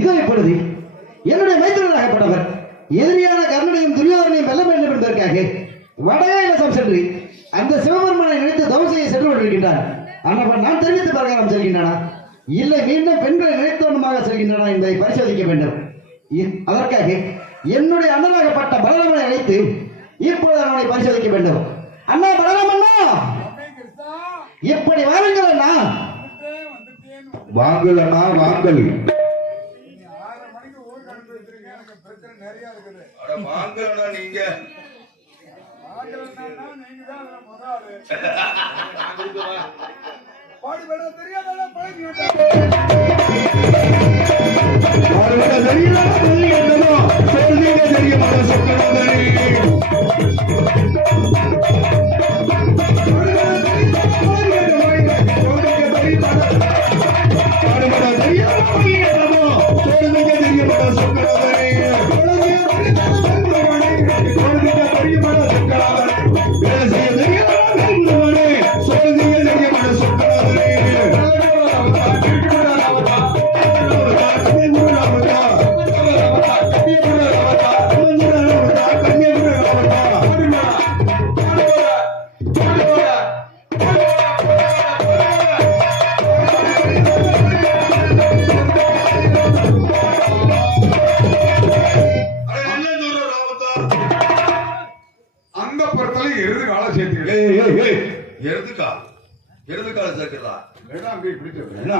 இதோ இப்பொழுது என்னுடைய மைத்திரனாகப்பட்டவர் எதிரியான கர்ணனையும் துரியோதனையும் வெல்ல வேண்டும் என்பதற்காக வடகாயிலம் சென்று அந்த சிவபெருமானை நினைத்து தவசையை சென்று கொண்டிருக்கின்றார். ஆனால் நான் தெரிவித்த பிரகாரம் செல்கின்றனா இல்லை மீண்டும் பெண்களை நினைத்தவனமாக செல்கின்றனா என்பதை பரிசோதிக்க வேண்டும். அதற்காக என்னுடைய அண்ணனாகப்பட்ட பலராமனை அழைத்து இப்பொழுது அவனை பரிசோதிக்க வேண்டும். அண்ணா பலராமண்ணா, எப்படி வாருங்கள் அண்ணா. வாங்கல் அண்ணா வாங்கல். நீங்க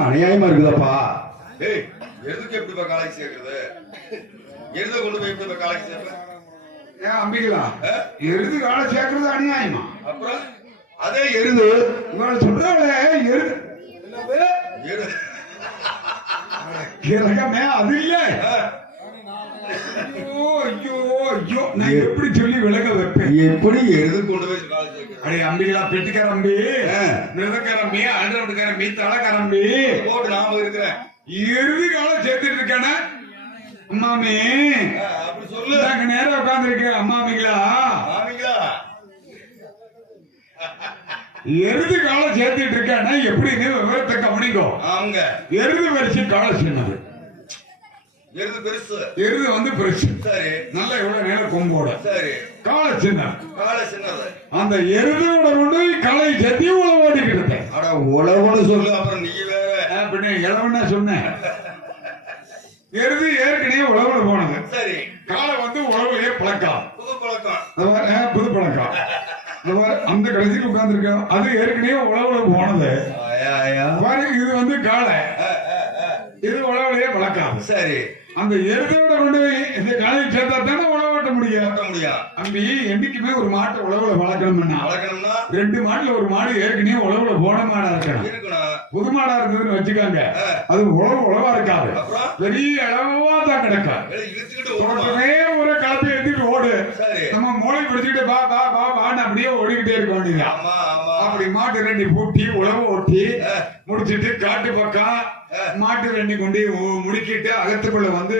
அநியாயமா இருக்குதாப்பா. எதுக்கு எப்படி காலைக்கு சேர்க்கிறது? எருத கொண்டு போய் எப்படி காலைக்கு சேர்ப்ப? அம்பிகளா, எருது காலை சேர்க்கறது அநியாயமா? அப்புறம் அதே எருது சொல்றாங்களே எருது கிழக்கமே அது இல்ல. ஐயோ ஐயோ, நான் எப்படி சொல்லி விலக வைப்பேன்? எப்படி எருது கொண்டு போய் காலை சேர்க்கிறது? அடே அம்பிகளா, பெட்டிக்காரம்பி, மிருதக்காரம்பி, ஆண்டவனுக்காரம்பி, தலக்காரம்பி போட்டு நாம இருக்கிறேன். எருது காலை சேர்த்துட்டு இருக்கானே அம்மாமி. அப்படி சொல்லு. நாங்க நேரம் உட்கார்ந்து இருக்கேன் அம்மாமிங்களா. எருது காலை சேர்த்துட்டு இருக்கானே எப்படின்னு விவரத்தை கவனிக்கோ. அவங்க எருது வரிசை காலை சின்னது, எருது பெருசு, எருது வந்து பெருசு. சரி, நல்ல இவ்வளவு நேரம் கொம்போட. சரி, காலை சின்ன, காலை சின்னது. அந்த எருதோட கொண்டு காலை சேர்த்தி உழவு ஓடிக்கிட்டு. அட உழவுன்னு சொல்லு. அப்புறம் நீ வேற பின்ன இளவன்னா சொன்ன. எருது ஏற்கனவே உழவுல போனது. சரி, காலை வந்து உழவுலயே பழக்கம், புது பழக்கம். புது பழக்கம். அந்த கடைசிக்கு உட்கார்ந்து இருக்க, அது ஏற்கனவே உழவுல போனது. இது வந்து காலை, இது உழவுலயே பழக்கம். சரி, அந்த எருதோட கொண்டு இந்த காலையை சேர்த்தா தானே உழவு ஓட்ட முடியும். அம்பி, என்னைக்குமே ஒரு மாட்டை உழவுல வளர்க்கணும்னா 2 மாட்டுல ஒரு மாடு ஏற்கனவே உழவுல போன மாடா இருக்கணும். புது மாடா இருந்ததுன்னு வச்சுக்காங்க, அது உழவா இருக்காது, பெரிய அளவா தான் கிடக்கும். ஒரு கலப்பை எடுத்துட்டு ஓடு, நம்ம மூளை பிடிச்சுக்கிட்டு பா பா பா பான்னு அப்படியே ஓடிக்கிட்டே இருக்க வேண்டியது. அப்படி மாட்டு 2 பூட்டி உழவு ஓட்டி முடிச்சிட்டு காட்டு பக்கம் மாட்டு 2 கொண்டு முடிக்கிட்டு அகத்துக்குள்ள வந்து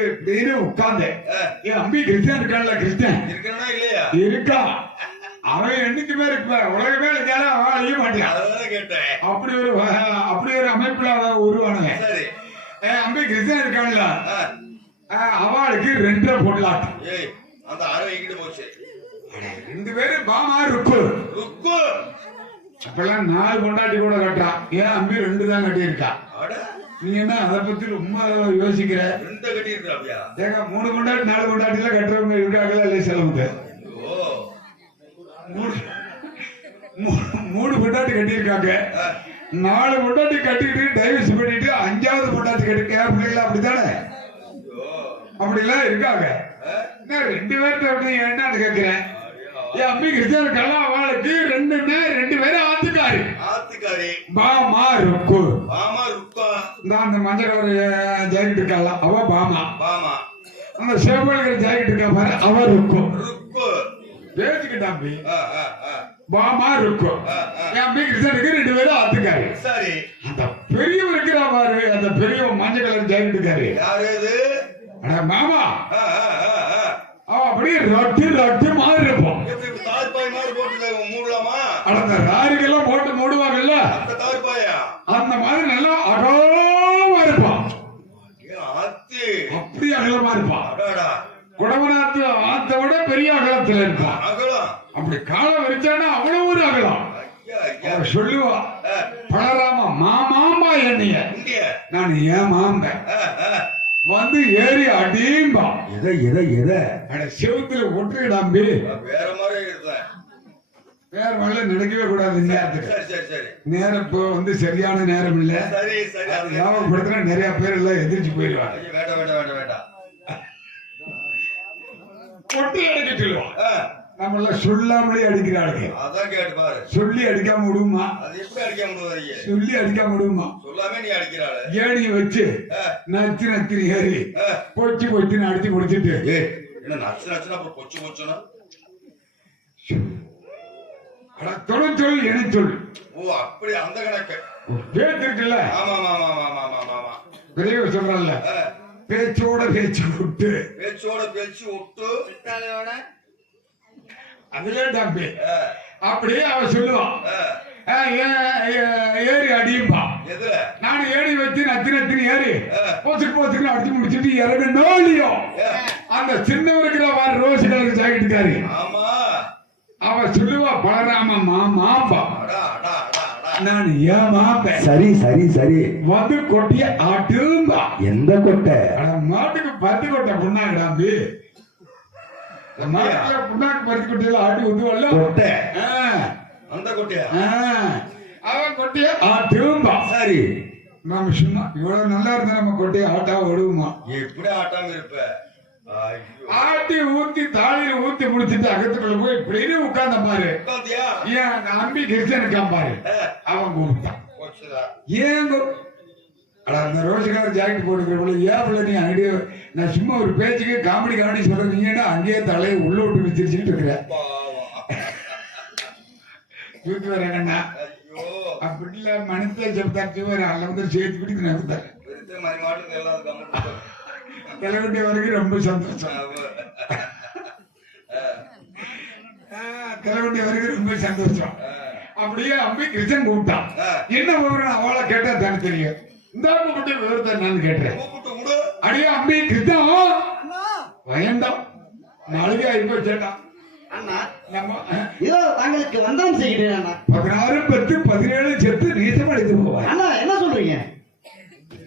உட்கார்ந்து, அம்பி கிறிஸ்டியன் இருக்கான்ல, கிறிஸ்டியன் இருக்கா, அவன் என்னைக்குமே இருப்ப உலகமே இருக்காலும் அவன் அழிய மாட்டான். அப்படி ஒரு அமைப்புல அவன் உருவானுங்க. அம்பி கிறிஸ்டியன் இருக்கான்ல, அவளுக்கு 2 போடலாம். 2 பேரும் பாமா ருக்கு. அப்பெல்லாம் 4 பொண்டாட்டி கூட கட்டுறான். ஏன் அம்பி 2 தான் கட்டி இருக்கா? நீங்க என்ன அதை பத்தி ரொம்ப யோசிக்கிற? 3 பொண்டாட்டி 4 பொண்டாட்டி எல்லாம் கட்டுறவங்க இருக்காங்களா இல்லையா? செலவுக்கு 3 பொண்டாட்டி கட்டியிருக்காங்க. 4 பொண்டாட்டி கட்டிட்டு டைவர்ஸ் பண்ணிட்டு 5வது பொண்டாட்டி கட்டிருக்க பிள்ளைங்களா? அப்படித்தானே? அப்படிலாம் இருக்காங்க. 2 பேர்த்த அப்படி என்னன்னு கேட்கிறேன். அம்பி கிறிஸ்டியன் இருக்காங்க, அவளுக்கு 2 பேரும் ஆத்துக்காரி. பாமா ருக்கு. அந்த மஞ்சள் கலர் ஜாக்கெட் இருக்காளா, அவ பாமா. அந்த சேவல் ஜாக்கெட் இருக்கா பாரு, அவ ருக்கு. பேச்சுக்கிட்டாம்பி பாமா ருக்கு. அம்பி கிறிஸ்டியனுக்கு 2 பேரும் ஆத்துக்காரி. அந்த பெரியவர் இருக்கிறா பாரு, அந்த பெரிய மஞ்சள் கலர் ஜாக்கெட் இருக்காரு, மாமா. அப்படியே ரொட்டி ரொட்டி மாதிரி இருப்போம். அந்த ராரிக்கெல்லாம் போட்டு மூடுவாங்கல்ல, அந்த மாதிரி நல்லா அகோமா இருப்பான். அகலமா இருப்பான். அடாடா. குடவனாத்து ஆத்த விட பெரிய அகலத்துல இருப்பான். அகலம். அப்படி காலை விரிச்சானா அவ்வளவு ஒரு அகலம். ஐயா, ஐயா. அவ சொல்லுவா, பலராமா மாமாம்பா என்னைய, இங்க. நான் ஏன் மாம்ப வந்து ஏறி அடியும்பா. அட செவுத்துல ஒட்டுடாம்பி. வேற மாதிரி இருந்தேன். வேற வரல நினைக்கவே கூடாது. நேரத்துக்கு சரி சரி சரி நேரம் இப்போ வந்து சரியான நேரம் இல்ல. சரி சரி. அது ஞாபகப்படுத்தினா நிறைய பேர் எல்லாம் எதிர்த்து போயிடுவாங்க. ஐயா, வேண்டாம் வேண்டாம் வேண்டாம் வேண்டாம். கொட்டி அடிக்க சொல்லுவான். நம்மள சொல்லாமலே அடிக்கிறாளுங்க. அதான் கேட்டு பாரு. சொல்லி அடிக்காம விடுமா? அது எப்படி அடிக்க முடியாது? சொல்லி அடிக்காம விடுமா? சொல்லாமே நீ அடிக்கிறாள். ஏணிய வச்சு நச்சு நச்சு ஏறி பொச்சு பொச்சுன்னு அடிச்சு முடிச்சிட்டு என்ன நச்சு நச்சுனா அப்புறம் பொச்சு பொச்சுனா? தொலைச்சொல் என சொல். ஓ அப்படி அந்த கணக்கு. பேச்சு இருக்குல்ல. ஆமா ஆமா ஆமா ஆமா ஆமா ஆமா. பெரியவர் சொல்றான்ல, பேச்சோட பேச்சு விட்டு பேச்சோட பேச்சு விட்டு அதுல தம்பி அப்படியே அவ சொல்லுவான். ஏறி அடியும்பா. எதுல? நான் ஏறி வச்சு நத்தி நத்தினு ஏறி போச்சுக்கு அடிச்சு முடிச்சுட்டு இறங்கணும் இல்லையோ, அந்த சின்னவருக்கிற ரோஸ் கலருக்கு ஜாக்கெட் இருக்காரு. ஆமா. அவ சொல்லுவா, பலராம மாமாம்பா. நான் ஏன் மாப்பேன். சரி சரி சரி. வந்து கொட்டிய ஆட்டும்பா. எந்த கொட்டை? மாட்டுக்கு பருத்தி கொட்டை புண்ணாக்குடாம்பி. மாட்டுல புண்ணாக்கு பருத்தி கொட்டையில ஆட்டி ஊத்துவல்ல கொட்டை. அந்த கொட்டையா? அவன் கொட்டிய ஆட்டும்பா. சரி. நாம சும்மா இவ்வளவு நல்லா இருந்தா நம்ம கொட்டையை ஆட்டா விடுவோமா? எப்படி ஆட்டாம இருப்ப? ஆட்டி ஊத்தி தாலியில ஊத்தி முடிச்சுட்டு அகத்துக்குள்ள போய் இப்படின்னு உட்கார்ந்த பாரு. ஏன் அம்பி கிருஷ்ணனுக்கா பாரு. அவன் கூப்பிட்டான். ஏன் அந்த ரோஷக்கார ஜாக்கெட் போட்டுக்கிறவங்கள ஏன் பிள்ளை நீ அங்கேயே, நான் சும்மா ஒரு பேச்சுக்கு காமெடி சொல்றேன், நீங்கன்னா அங்கேயே தலையை உள்ள விட்டு வச்சிருச்சுட்டு இருக்கிற தூக்கி வரேங்கண்ணா. அப்படி இல்ல மனத்தை செப்தாச்சு வர அல்ல வந்து சேர்த்து பிடித்து நகர்த்தாரு. தலைவட்டி வரைக்கும் ரொம்ப சந்தோஷம். தலைவட்டி வரைக்கும் ரொம்ப சந்தோஷம். அப்படியே அம்பி கிருஷ்ணன் கூப்பிட்டான். என்ன விவரம் அவளை கேட்டா தானே தெரியும். இந்த கூப்பிட்டு விவரத்தை நான் கேட்டேன். அடியே அம்பி கிருஷ்ணன் வேண்டாம், நாளைக்கு ஆயிப்போ சேட்டான். தாங்களுக்கு வந்தனம் செய்கிறேன். 16 10 17 செத்து நீசம் அடைந்து போவார். என்ன சொல்றீங்க?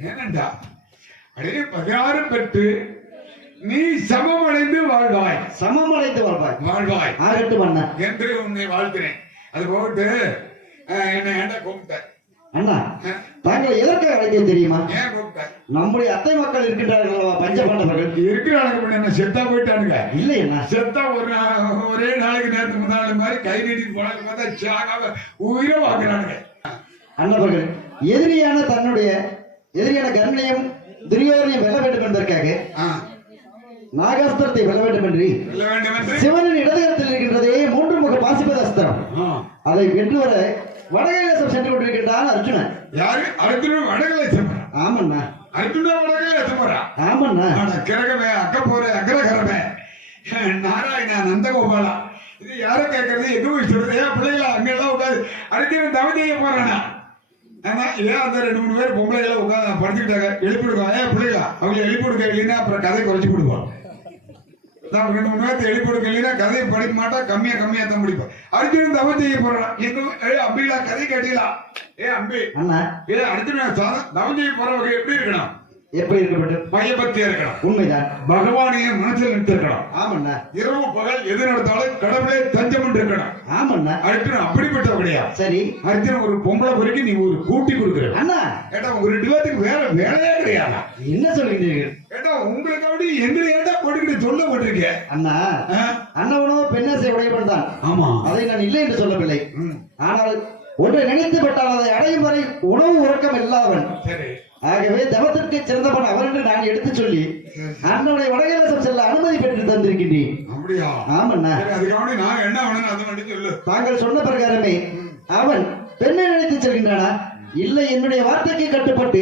ஏனண்டா அடே 16 பெற்று நீ சமமடைந்து வாழ்வாய். சமமடைந்து வாழ்வாய். ஆகட்டும் அண்ணா என்று உன்னை வாழ்த்துறேன். அது போட்டு என்ன ஏண்டா கூப்பிட்ட? அண்ணா, தாங்களை எதற்காக அழைத்தேன் தெரியுமா? ஏன் கூப்பிட்ட? நம்முடைய அத்தை மக்கள் இருக்கின்றார்கள், பஞ்சபாண்டவர்கள் இருக்கிறாங்க. என்ன செத்தா போயிட்டானுங்க? இல்லை அண்ணா, செத்தா ஒரே நாளைக்கு நேரத்துக்கு முன்னாள் மாதிரி கை நீட்டி போனாங்க பார்த்தா சாகாம உயிரை வாங்குறானுங்க. அண்ணவர்கள் எதிரியான கர்ணனையும் துரியோதனையும் வெல்ல வேண்டும் என்பதற்காக நாகாஸ்திரத்தை வெல்ல வேண்டும் என்று சிவனின் இடதுகரத்தில் இருக்கின்றதே 3 முக பாசிபத அஸ்திரம், அதை வென்று வர வடகைலாசம் சென்று கொண்டிருக்கின்றான் அர்ஜுனன். யாரு? அர்ஜுனன் வடகைலாசம்? ஆமண்ணா. அர்ஜுனன் வடகைலாசம்? ஆமண்ணா. கிரகமே அக்க போற அக்ரகரமே நாராயணா நந்தகோபாலா, இது யார கேட்கறது? எங்க போய் சொல்றது? ஏன் பிள்ளைகளா அங்கெல்லாம் உட்காந்து அர்ஜுனன் தவம் செய்ய போறானா? ஏன் அந்த 2-3 பேர் பொம்பளைகளை உட்காந்து படிச்சுக்கிட்டாங்க, எழுப்பிடுவோம். ஏன் பிள்ளைகளா அவங்களை எழுப்பிடுக்க இல்லைன்னா அப்புறம் கதை குறைச்சு விடுவோம். நான் 2-3 பேர்த்து எழுப்பிடுக்க இல்லைன்னா கதையை படிக்க மாட்டா, கம்மியா தான் முடிப்போம். அர்ஜுனன் தவம் செய்ய போறான். எங்க அம்பிகளா கதை கேட்டீங்களா? அம்பி அர்ஜுனன் தவம் செய்ய போற வகை எப்படி இருக்கணும்? எப்படி இருக்கப்பட்டு பயபக்தியா இருக்கணும். உண்மைதான். பகவானையே மனசில் நிறுத்திருக்கணும். ஆமண்ணா. இரவு பகல் எது நடந்தாலும் கடவுளே தஞ்சம் இருக்கணும். ஆமண்ணா. அர்ஜுனன் அப்படிப்பட்ட கிடையாது. சரி. அர்ஜுனன் ஒரு பொம்பளை பொறுக்கி நீ ஒரு கூட்டி கொடுக்குற. அண்ணா ஏட்டா உங்க 2 பேருக்கு வேற வேலையே கிடையாது. என்ன சொல்றீங்க? ஏட்டா உங்களுக்கு அப்படி எங்களை ஏட்டா போட்டுக்கிட்டு சொல்ல போட்டிருக்க? அண்ணா, அண்ணா உணவு பெண்ணாசை உடையவன் தான். ஆமா, அதை நான் இல்லை என்று சொல்லவில்லை. ஆனால் ஒன்றை நினைத்து விட்டால் அதை அடையும் வரை உணவு உறக்கம் இல்லாதவன். சரி. ஆகவே தவத்திற்கு சிறந்தவன் அவர் என்று நான் எடுத்து சொல்லி அண்ணனுடைய வடகைலாசம் செல்ல அனுமதி பெற்று தந்திருக்கின்றேன். அப்படியா? ஆமண்ணா. அதுக்காக நான் என்ன வேணும் அதை மட்டும் சொல்லு. தாங்கள் சொன்ன பிரகாரமே அவன் பெண்ணை நினைத்து செல்கின்றானா இல்லை என்னுடைய வார்த்தைக்கு கட்டுப்பட்டு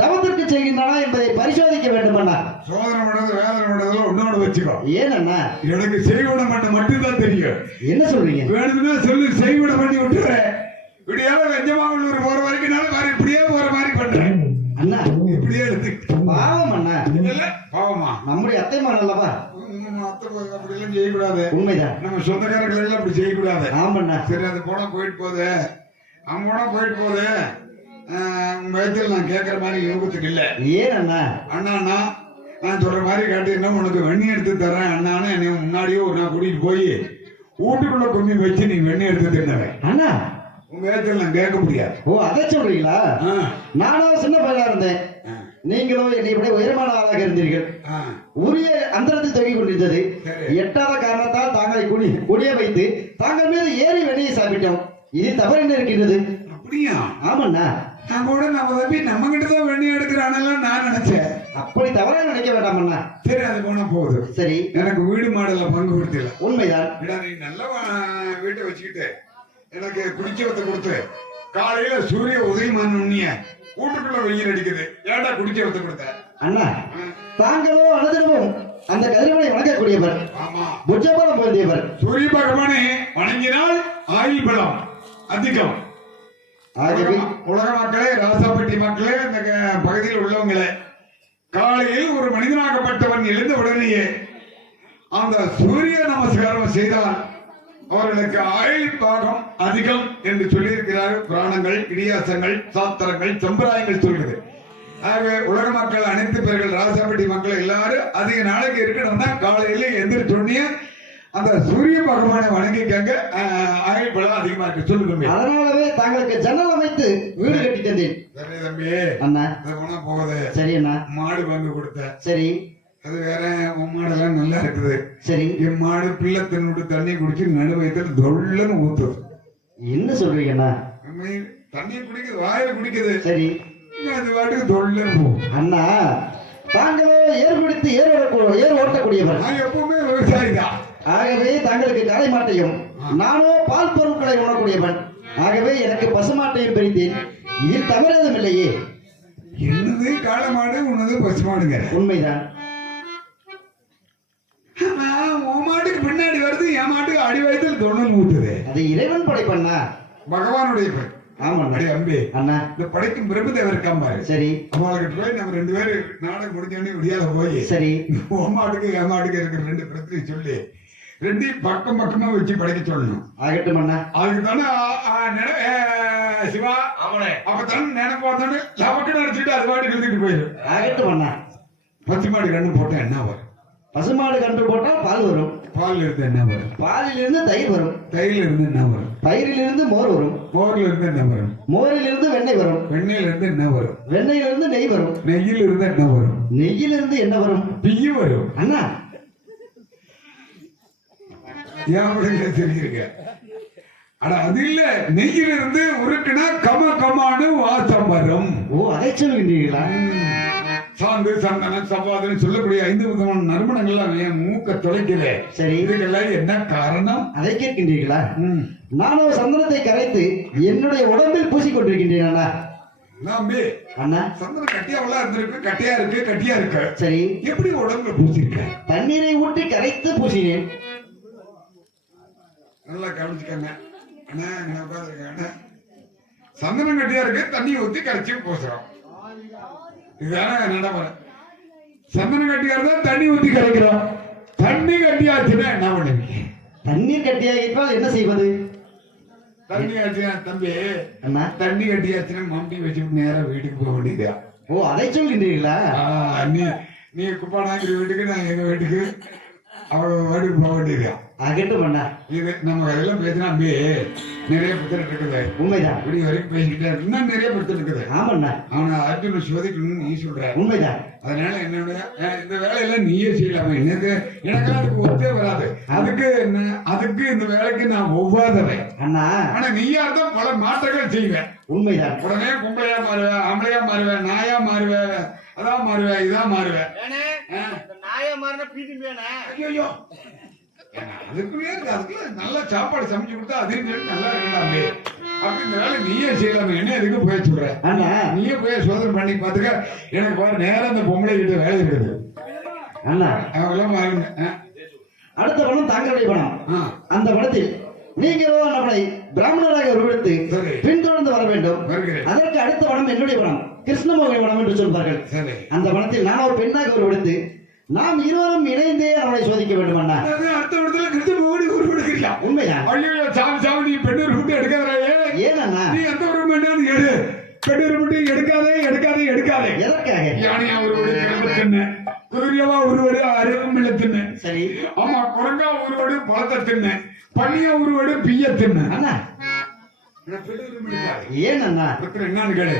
தவத்திற்கு செய்கின்றானா என்பதை பரிசோதிக்க வேண்டும் அண்ணா. சோதனை பண்ணது வேதனை பண்ணது ஒன்னோட வச்சுக்கோ. ஏன் அண்ணா? எனக்கு செய்விடம் பண்ண மட்டும்தான் தெரியும். என்ன சொல்றீங்க? வேணும்னா சொல்லி செய்விடம் பண்ணி விட்டுறேன். இப்படியால வெஞ்சமாவூர் போற வரைக்கும் வேற இப்படியே போற மாதிரி பண்றேன் அண்ணா. இப்படியே எடுத்து பாவம் அண்ணா. பாவமா? நம்ம அப்படி எல்லாம் செய்யக்கூடாது. உண்மைதான். நம்ம சொந்தக்காரர்கள் எல்லாம் அப்படி செய்யக்கூடாது. ஆமாண்ணா. சரி அது போனா போயிட்டு போகுது, அவன் போனா போயிட்டு போகுது. உங்க வயசுல நான் கேட்கற மாதிரி யோகத்துக்கு இல்ல. ஏன் அண்ணா? அண்ணா நான் சொல்ற மாதிரி கேட்டீங்கன்னா உனக்கு வெண்ணி எடுத்து தரேன் அண்ணான்னு என்னை முன்னாடியே ஒரு நாள் கூட்டிட்டு போய் வீட்டுக்குள்ள கொஞ்சம் வச்சு நீ வெண்ணி எடுத்து தின்னவன் அண்ணா. உங்க வயசுல நான் கேட்க முடியாது. ஓ அதை சொல்றீங்களா? நானும் சின்ன பையனா இருந்தேன், நீங்களும் என்னை விட உயரமான ஆளாக இருந்தீர்கள். உரிய அந்தரத்தில் தொங்கிக் கொண்டிருந்தது. எட்டாத காரணத்தால் தாங்களை குடிய வைத்து தாங்கள் மீது ஏறி வெண்ணியை சாப்பிட்டோம். இது தவறு என்ன இருக்கின்றது? அப்படியா? ஆமாண்ணா. நான் கூட நம்ம தம்பி நம்ம கிட்ட தான் வெண்ணி எடுக்கிறானெல்லாம் நான் நினைச்சேன். அப்படி தவறா நினைக்க வேண்டாமண்ணா. சரி அது போனா போகுது. சரி எனக்கு வீடு மாடல பங்கு கொடுத்தல. உண்மைதான். நீ நல்ல வீட்டை வச்சுக்கிட்டு எனக்கு குடிச்சவத்தை கொடுத்து காலையில சூரிய உதயமான உண்ணிய வீட்டுக்குள்ள வெயில் அடிக்குது, ஏடா குடிச்சவத்தை கொடுத்த? அண்ணா தாங்களோ அனுதினமும் அந்த கதிரவனை வணங்கக்கூடியவர். ஆமா, புஜபலம் பொருந்தியவர். சூரிய பகவானை வணங்கினால் ஆயுள் பலம் அதிகம். உலக மக்களே, ராசாப்பட்டி மக்களே, இந்த பகுதியில் உள்ளவங்களே, காலையில் ஒரு மனிதனாகப்பட்டவன் எழுந்த உடனேயே அந்த சூரிய நமஸ்காரம் செய்தால் அவர்களுக்கு ஆயுள் பாகம் அதிகம் என்று சொல்லியிருக்கிறார் புராணங்கள், இடியாசங்கள், சாத்திரங்கள், சம்பிரதாயங்கள் சொல்கிறது. ஆகவே உலக மக்கள் அனைத்து பேர்கள், ராசாப்பட்டி மக்கள் எல்லாரும் அதிக நாளைக்கு இருக்கணும்னா காலையில எந்திரிச்சோடனே அந்த சூரிய பகவானை வணங்கிக்காங்க, ஆயுள் பலம் அதிகமா இருக்கு. சொல்லுங்க. அதனாலவே தாங்களுக்கு ஜன்னல் அமைத்து வீடு கட்டி தந்தேன். சரி தம்பி. அண்ணா போனா போகுது. சரி அண்ணா. மாடு பங்கு கொடுத்த. சரி அது வேற. உன் மாடெல்லாம் நல்லா இருக்குது. சரி. என் மாடு பிள்ளை தன்னுடைய தண்ணி குடிச்சு நடுவயத்தில் தொல்லுன்னு ஊத்துது. என்ன சொல்றீங்கண்ணா? தண்ணி குடிக்குது, வாயில குடிக்குது. சரி. அது வாட்டுக்கு தொல்லுன்னு போகும். அண்ணா தாங்களோ ஏர் பிடித்து ஏர் ஓட்டக்கூடியவர். நான் எப்பவுமே விவசாயி தான். ஆகவே தாங்களுக்கு காளை மாட்டையும் நானோ பால் பொருட்களை உணரக்கூடியவன். ஆகவே எனக்கு பசுமாட்டையும் பிரித்தேன். இதில் தவறதும் இல்லையே. என்னது காளை மாடு, உனது பசுமாடுங்க? உண்மைதான். உன் மாட்டுக்கு பின்னாடி வருது, என் மாட்டுக்கு அடி வயதில் தொண்ணல் ஊத்துது. அது இறைவன் படைப்பண்ணா, பகவானுடைய. ஆமா அம்பி அண்ணா. இந்த படைக்கும் பிரபுதேவர் இருக்காம்பாரு. சரி. அவங்களுக்கு போய் நம்ம 2 பேரும் நாடகம் முடிஞ்சோடனே விடியால போய் சரி உன் மாட்டுக்கு என் மாட்டுக்கு இருக்கிற 2 பிரச்சனை சொல்லி 2 பக்கம் பக்கமா வச்சு படைக்க சொல்லணும். ஆகட்டும் அண்ணா. அதுக்கு தானே சிவா அப்பதானே நினைப்பு வந்தோன்னு லவக்கு நினைச்சிட்டு அது மாட்டுக்கு எழுதிட்டு போயிடும். ஆகட்டும் அண்ணா. பச்சை மாடு கண்ணு போட்டா என்ன வரும்? பசுமாடு கன்று போட்டா பால் வரும். பால் இருந்து என்ன வரும்? பாலில் இருந்து தயிர் வரும். தயிரில் இருந்து என்ன வரும்? தயிரில் இருந்து மோர் வரும். மோர்ல இருந்து என்ன வரும்? மோரில் இருந்து வெண்ணெய் வரும். வெண்ணெயில இருந்து என்ன வரும்? வெண்ணெயில இருந்து நெய் வரும். நெய்யில் இருந்து என்ன வரும்? நெய்யில் இருந்து என்ன வரும்? பிய்யு வரும். அண்ணா ஏன் தெரியுங்க? ஆனா அது இல்ல, நெய்யில இருந்து உருக்குனா கமானு வாசம் வரும். ஓ அதை சொல்லுகின்றீர்களா? சாந்து, சந்தனம், சவாதம் சொல்லக்கூடிய 5 விதமான நறுமணங்கள்லாம் என் மூக்க தொலைக்குது. சரி, இதுக்கெல்லாம் என்ன காரணம்? அதை கேட்கின்றீர்களா? நானும் சந்தனத்தை கரைத்து என்னுடைய உடம்பில் பூசிக்கொண்டிருக்கின்றேன் அண்ணா. அண்ணா சந்தனம் கட்டியாவெல்லாம் இருந்திருக்கு, கட்டியா இருக்கு. சரி, எப்படி உடம்புல பூசிருக்க? தண்ணீரை ஊற்றி கரைத்து பூசினேன். நல்லா கவனிச்சுக்கங்க அண்ணா. உட்காந்துருக்க சந்தனம் கட்டியா இருக்கு, தண்ணி ஊத்தி கரைச்சி பூசுறோம். இதுதானே நடைமுறை. சந்தனம் கட்டியா இருந்தா தண்ணி ஊத்தி கரைக்கிறோம். தண்ணி கட்டியாச்சுன்னா என்ன பண்ணுவீங்க? தண்ணீர் கட்டியாகிட்டால் என்ன செய்வது? தண்ணி ஆச்சுன்னா தம்பி அண்ணா, தண்ணி கட்டியாச்சுன்னா மம்பி வச்சு நேரம் வீட்டுக்கு போக வேண்டியதா? ஓ அதை சொல்கின்றீங்களா? நீ குப்பாடாங்கிற வீட்டுக்கு, நான் எங்க வீட்டுக்கு, அவங்க வீட்டுக்கு போக வேண்டியதா? ஆகட்டும் அண்ணா. இது நம்ம அதெல்லாம் பேசினா நிறைய பிரச்சனை இருக்குது. உண்மைதான். இப்படி வரைக்கும் பேசிக்கிட்டே இன்னும் நிறைய பிரச்சனை இருக்குது. ஆமாண்ணா. அவனை அர்ஜுன சோதிக்கணும்னு நீ சொல்ற. உண்மைதான். அதனால என்னுடைய இந்த வேலையெல்லாம் நீயே செய்யலாம. எனக்கு அதுக்கு ஒத்தே வராது. அதுக்கு இந்த வேலைக்கு நான் ஒவ்வாதவன் அண்ணா. ஆனா நீயா தான் பல மாற்றங்கள் செய்வேன். உண்மைதான். உடனே பொம்பளையா மாறுவேன், ஆம்பளையா மாறுவேன், நாயா மாறுவேன், அதான் மாறுவேன், இதான் மாறுவேன். நாயா மாறினா பீதி வேணே. ஐயோ அதுக்குள்ளே அதுக்குள்ள நல்லா சாப்பாடு சமைச்சு கொடுத்தா அதையும் சொல்லி நல்லா இருக்கலாமே. அப்படி இந்த வேலை நீயே செய்யலாமே. என்ன எதுக்கு போய் சொல்ற? நீயே போய் சோதனை பண்ணி பாத்துக்க. எனக்கு பாரு நேரம் அந்த பொம்பளை கிட்ட வேலை இருக்குது அண்ணா. அவங்களாம் பாருங்க. அடுத்த பணம் தாங்களுடைய பணம். அந்த பணத்தில் நீங்களோ நம்மளை பிராமணராக உருவெடுத்து பின்தொடர்ந்து வர வேண்டும். அதற்கு அடுத்த பணம் என்னுடைய பணம், கிருஷ்ணமோகி பணம் என்று சொல்வார்கள். அந்த பணத்தில் நான் ஒரு பெண்ணாக உருவெடுத்து நாம் இருவரும் இணைந்தே அவனை சோதிக்க வேண்டும் அண்ணா. அது அடுத்த இடத்துல கிட்ட ஓடி உருவெடுக்கிறியா? உண்மையா? ஐயோ சாமி சாமி நீ பெண்ணு ரூட்டு எடுக்காதே. ஏன் அண்ணா? நீ எந்த ஒரு பெண்ணாலும் எடு. பெண்ணு ரூட்டு எடுக்காதே எடுக்காதே எடுக்காதே. எதற்காக? யானையா ஒருவடு கிளம்ப தின்னு, குதிரையவா ஒருவடு அருவமில்ல தின்னு, சரி. ஆமா குரங்கா ஒருவடு பழத்தை தின்னு, பள்ளியா ஒருவடு பிய தின்னு. அண்ணா ஏன் அண்ணா? என்னன்னு கேளு.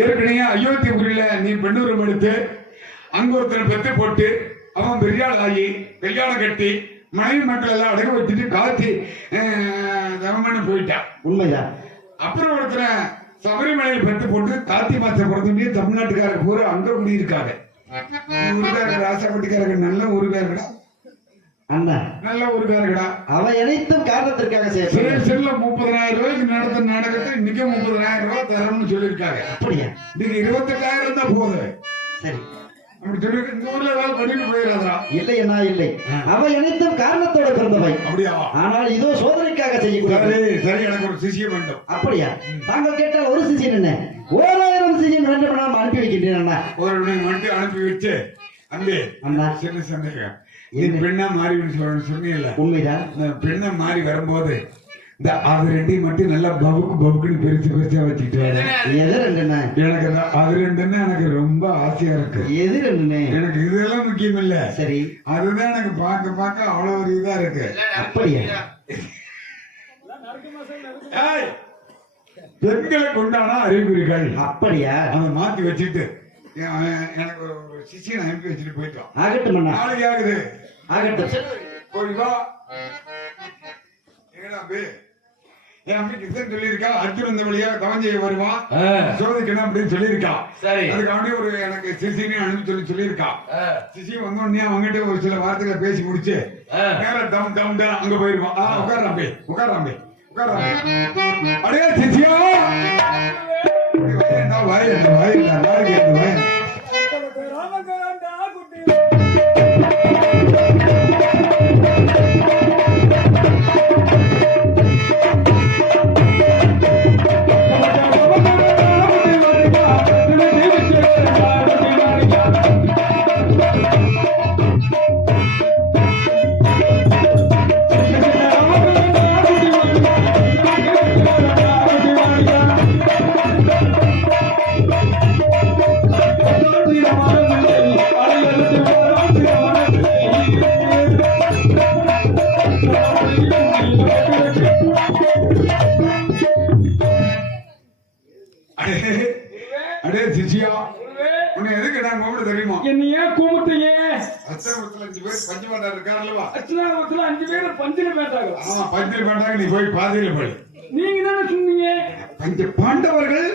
ஏற்கனவே அயோத்திபுரியில நீ பெண்ணூரம் எடுத்து அங்க ஒருத்தனை பெத்து போட்டு அவன் பெரியாள் ஆகி கல்யாணம் கட்டி மனைவி மக்கள் எல்லாம் அடக வச்சுட்டு காத்தி தவமன்னு போயிட்டான். உண்மைதான். அப்புறம் ஒருத்தனை சபரிமலையில் பெத்து போட்டு கார்த்தி மாசம் பிறந்து தமிழ்நாட்டுக்காரர் பூரா அங்க குடியிருக்காங்க. ஊருக்காரர்கள் ஆசைப்பட்டுக்காரர்கள் நல்ல ஊருக்காரர்களா, அண்ணா நல்ல ஊருக்காரர்களா. அவை அனைத்தும் காரணத்திற்காக செல்ல 30,000 ரூபாய்க்கு நடத்த நாடகத்தை இன்னைக்கு 30,000 ரூபாய் தரணும்னு சொல்லியிருக்காங்க. அப்படியா? இன்னைக்கு 28,000 தான் போகுது. சரி. அப்படி சொல்லி இந்த ஊர்ல ஏதாவது பண்ணிட்டு போயிடாதா? இல்லை அண்ணா இல்லை. அவை அனைத்தும் காரணத்தோட பிறந்தவை. அப்படியா? ஆனால் இதோ சோதனைக்காக செய்யக்கூடிய. சரி எனக்கு ஒரு சிஷியம் வேண்டும். அப்படியா? தாங்கள் கேட்டால் ஒரு சிஷியன் என்ன 1000 சிஷியன் வேண்டும் நாம் அனுப்பி வைக்கின்றேன் அண்ணா. ஒரு மட்டும் அனுப்பி வச்சு அன்பே அண்ணா சின்ன சந்தேகம். நீ பெண்ணா மாறி சொன்னீங்கல்ல, உண்மைதான். பெண்ணா மாறி வரும்போது இந்த அது ரெண்டையும் மட்டும் நல்லா பவுக்குன்னு பெருசு பெருசா வச்சுக்கிட்டு எது ரெண்டுண்ணே? எனக்கு அது ரெண்டுன்னு எனக்கு ரொம்ப ஆசையா இருக்கு. எது ரெண்டுண்ணே? எனக்கு இதெல்லாம் முக்கியம் இல்ல. சரி. அதுதான் எனக்கு பார்க்க பார்க்க அவ்வளவு ஒரு இதா இருக்கு. அப்படியா? பெண்களுக்கு உண்டான அறிகுறிகள். அப்படியா? அதை மாத்தி வச்சுட்டு எனக்கு ஒரு சிஷியனை அனுப்பி வச்சுட்டு போயிட்டோம். ஆகட்டும் அண்ணா. நாளைக்கு ஆகுது. ஆகட்டும். போய் வா. என் அம்பி கிருஷ்ணன் சொல்லியிருக்கா அர்ஜுன் இந்த வழியா கவஞ்செய்ய வருவான் சோதிக்கணும் அப்படின்னு சொல்லியிருக்கா. அதுக்காண்டி ஒரு எனக்கு சிசினி அனுப்பி சொல்லியிருக்கா. சிசி வந்தோடனே அவங்ககிட்ட ஒரு சில வார்த்தைகளை பேசி முடிச்சு நேர டம் டம் அங்க போயிருவான். உட்காராம்பே உட்காராம்பே உட்காராம்பே. அடே சிசியா வாய் வாய் வாய் அடே சிசியா உன்னை எதுக்கு நான் கூப்பிட தெரியுமா? என்னைய கூப்பிட்டீங்க? அச்சனபுரத்துல 5 பேர் பஞ்சமாண்டா இருக்காருல்லவா? அச்சனபுரத்துல 5 பேர் பஞ்சில பேட்டாங்க. ஆமா பஞ்சில பேட்டாங்க. நீ போய் பாதையில போய். நீங்க தானே சொன்னீங்க பஞ்ச பாண்டவர்கள்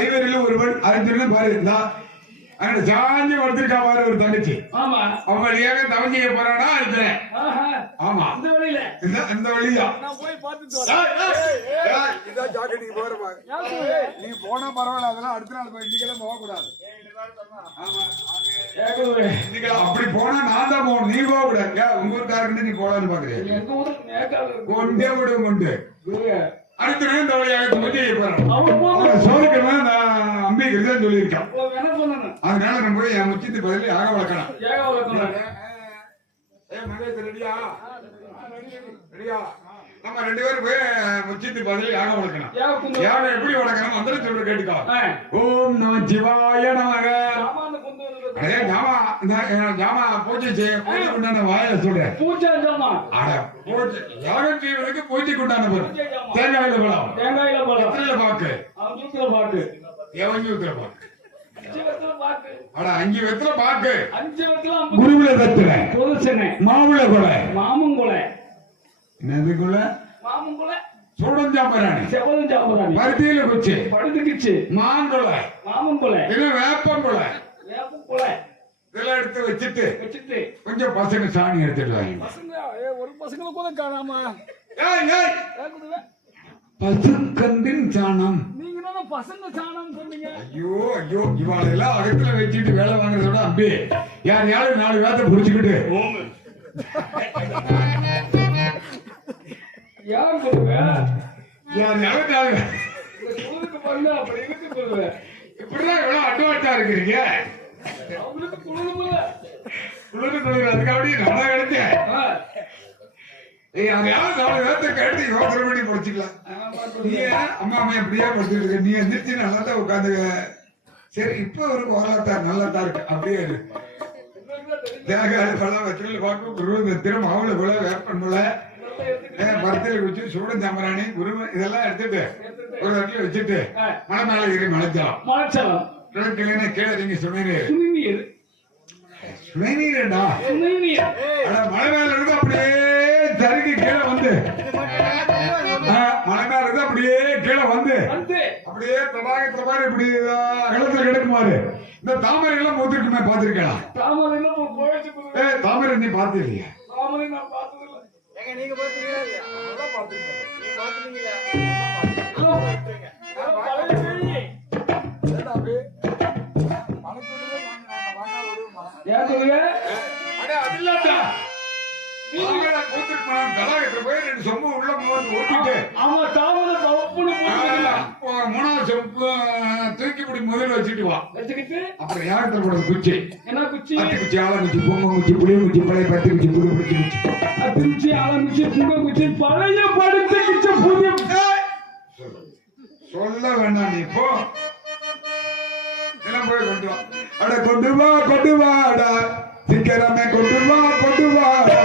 ஐவரில் ஒருவன் அர்ஜுனன் பாரு இருந்தா அங்க சாஞ்சி வளர்த்திருக்கா பாரு ஒரு தங்கச்சி. ஆமா அவன் வழியாக தவம் செய்ய போறானா அர்ஜுனன். ஆமா இந்த வழியில இந்த வழியா நான் போய் பார்த்துட்டு வரேன். இதான் ஜாக்கெட் நீ போறமா? நீ போனா பரவாயில்ல, அதெல்லாம் அடுத்த நாள் போய் இன்னைக்கெல்லாம் போக கூடாது. ஆமா இன்னைக்கு அப்படி போனா நான் தான் போகணும், நீ போக கூடாது. உங்க ஊருக்காரங்க நீ போலான்னு பாக்குறேன். எங்க ஊருக்கு கொண்டே விடும் கொண்டு அடுத்த நாள் இந்த வழியாக தவம் செய்ய போறான். அவன் சோதிக்கலாம் அம்பி கிருஷ்ணன் சொல்லியிருக்கான். என்ன சொன்னாங்க? அதனால நம்ம போய் என் முச்சித்து பதில் ஆக வளர்க்கலாம். ஏக வளர்க்கணும். ரெடியா ரெடியா? நம்ம 2 பேரும் போய் முச்சித்து பதில் யாக வளர்க்கணும். யாக எப்படி வளர்க்கணும் மந்திரம் சொல்ற கேட்டுக்கோ. ஓம் நம சிவாய நமக. அதே ஜாமா பூஜை உண்டான வாயில சொல்றேன். பூஜை ஜாமா யாகம் செய்வதற்கு பூஜைக்கு உண்டான பொருள். தேங்காயில பழம், தேங்காயில பழம், வெற்றில பாக்கு, அஞ்சூத்துல பாக்கு, 5 வெற்றில பாக்கு, 5 வெற்றில பாக்கு, 5 வெற்றில பாக்கு, 5 வெற்றில குருவில வெற்றில, பொதுசனை, மாவுள கொலை, மாமுங்கொலை, என்னது கொலை? மாமுங்கொலை, சூடஞ்சாம்பராணி, செவதஞ்சாம்பராணி, பருத்தியில குச்சி, படுத்துக்கிச்சு, மாங்கொலை, மாமுங்கொலை, இல்ல வேப்பங்கொலை, வேப்பங்கொலை இதெல்லாம் எடுத்து வச்சுட்டு கொஞ்சம் பசங்க சாணி எடுத்துடுவாங்க. பசங்க ஒரு பசங்களை கூட காணாமா? பசுக்கந்தின் சாணம். நீங்க தானே பசங்க சாணம் சொன்னீங்க. ஐயோ ஐயோ இவாளெல்லாம் அகத்துல வச்சுட்டு வேலை வாங்குறதோட அம்பி யார் 4 வேத்தை புடிச்சுக்கிட்டு யார் சொல்லுங்க? யார் 4 சொல்லுக்கு பண்ண அப்படி இருக்கு சொல்லுவேன். இப்படிதான் எவ்வளவு அட்வான்ஸா இருக்கிறீங்க. அவங்களுக்கு குளிருமில்ல. அதுக்காக நான் எடுத்தேன். அதையாவது 4 பேர்த்த கேட்டு யோசனை பண்ணி முடிச்சுக்கலாம். நீ அம்மா அம்மா எப்படியா படிச்சுட்டு இருக்க, நீ எந்திரிச்சு நல்லா தான் உட்காந்து. சரி இப்ப ஒரு ஓரளத்தான் நல்லா தான் இருக்கு. அப்படியே தேங்காய் பழம் வச்சு பார்க்கும் குரு தினம் அவளை போல வேப்பன்முல பருத்தில வச்சு சூடன் சாம்பிராணி குரு இதெல்லாம் எடுத்துட்டு ஒரு இடத்துல வச்சுட்டு மலை மேல ஏறி மலைச்சாலம் கிழக்கு கீழே நீங்க சுமைநீர் சுமைநீரா மலை மேல இருந்து அப்படியே தருகி கீழே வந்து மலை மேல இருந்து அப்படியே கீழே வந்து அப்படியே தடாகத்துல மாதிரி இப்படி அகலத்துல கிடக்குமாறு இந்த தாமரை எல்லாம் மூத்திருக்குமே பாத்திருக்கலாம். தாமரை நீ பாத்து இல்லையா? நீங்க பாத்தீங்களா? தூக்கிப்படி முதல்ல வச்சுட்டு வா. அப்புறம் யார்கிட்ட கூட குச்சி என்ன குச்சி? குச்சி ஆலங்குச்சி பொம்மை குச்சி புளிய குச்சி பழைய பத்து குச்சி புது குச்சி குச்சி ஆலங்குச்சி புங்க குச்சி பழைய படுத்து குச்சி புதிய சொல்ல வேண்டாம். நீ போ எல்லாம் போய் கொண்டு வா. அட கொண்டு வாடா சீக்கிரமே கொண்டு வாடா.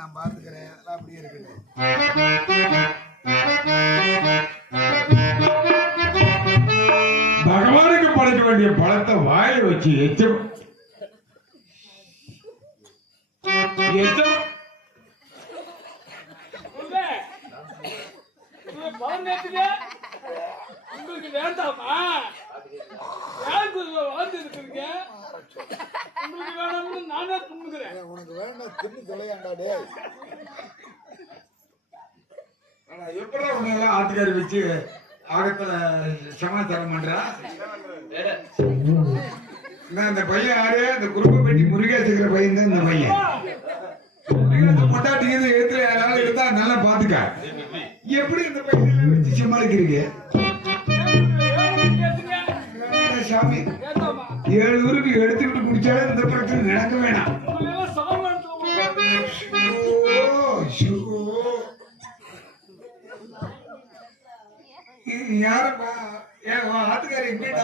நான் பாத்துக்கிறேன். அப்படியே இருக்குது. பகவானுக்கு படைக்க வேண்டிய பழத்தை வாயை வச்சு எச்சம் உங்களுக்கு வேண்டாமா? யாருக்கு வாழ்ந்து இருக்குங்க? உங்களுக்கு வேணாம்னு நானே துண்ணுகிறேன். உனக்கு வேண்டாம் தின்னு தொலையாண்டாடே. எப்படி உன்னெல்லாம் ஆட்டுக்காரி வச்சு ஆகத்துல சமாச்சாரம் பண்றா? இந்த பையன் யாரு? இந்த குடும்ப பெட்டி முருகேசுகிற பையன் தான் இந்த பையன். பொட்டாட்டிங்க எதிர்த்து யாராவது இருந்தா நல்லா பாத்துக்க. எப்படி இந்த பையன் வச்சு சமாளிக்கிறீங்க? சாமி 7 ஊருக்கு எடுத்துக்கிட்டு குடிச்சாலும் இந்த பிரச்சனை நடக்க வேணாம். யாரப்பா ஆட்டுக்காரி எங்கிட்ட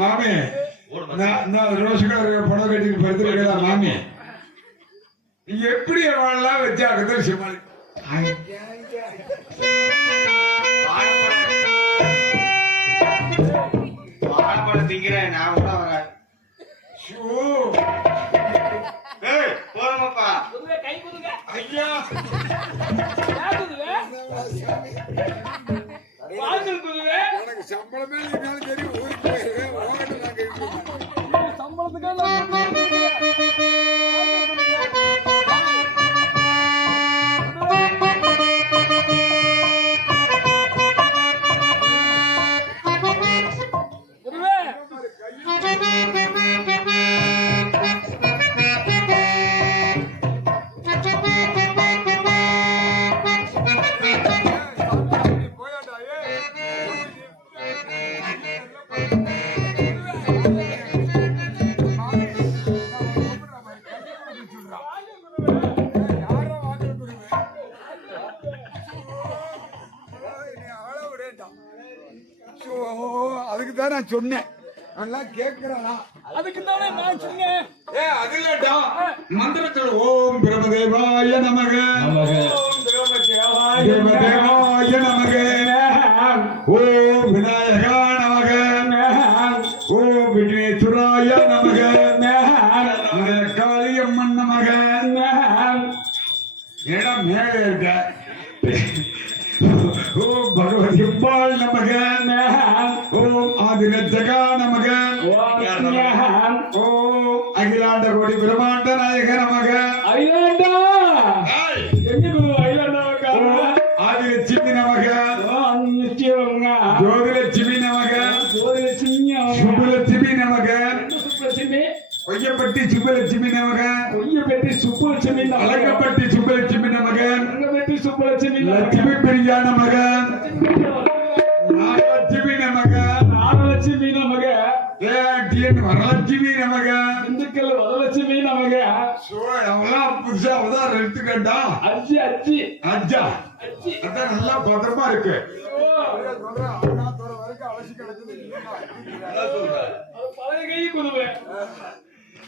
மாமி ரோஷக்கார படம் கட்டிட்டு படுத்துருக்கா மாமி. எப்படி அவெல்லாம் வச்சு அகத்தில் சமாளி திங்கிறேன் நான் கூட வராது. போறோமாப்பா கை கொடுங்க. ஐயா உனக்கு சம்பளமே இல்லைனாலும் சரி ஊருக்கு போயிருவேன். அதுக்குதான் நான் சொன்னேன். நல்லா கேட்கிறா. அதுக்கு தானே நான் சொன்னேன். மந்திரத்தில் ஓம் பிரமதேவாய நமக ஓம் பிரமதேவாய நமக ஓம் விநாயகா நமக ஓம் விக்னேஸ்வராய நமக காளியம்மன் நமக. இடம் மேலே இருக்க ஓம் பகவதி அம்பாள் நமக ஓம் ஆதிரஜகா நமக ஓம் அகிலாண்ட கோடி பிரம்மாண்ட நாயக நமக ஐலாண்டா எங்க குரு ஐலாண்டா ஆதிலட்சுமி நமக நிச்சயங்க ஜோதிலட்சுமி நமக சுபலட்சுமி நமக சுப்புலட்சுமி ஒய்யப்பட்டி சுபலட்சுமி நமக பொய்யப்பட்டி சுப்புலட்சுமி அழகப்பட்டி சுபலட்சுமி நமக அங்கப்பட்டி சுப்புலட்சுமி லட்சுமி பிரியா நமக நாகலட்சுமி நமக நாகலட்சுமி நமக ஏடிஎன் வரலட்சுமி நமக திண்டுக்கல் வரலட்சுமி நமக அவெல்லாம் புதுசா அவதான் எடுத்துக்கண்டா அஜி அஜி அஜா அதான் நல்லா பத்திரமா இருக்கு பழைய கை குருவே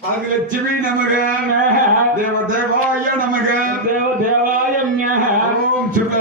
ஆதிலட்சுமி நமக தேவ தேவாய நமக தேவ தேவாய ஓம் சுக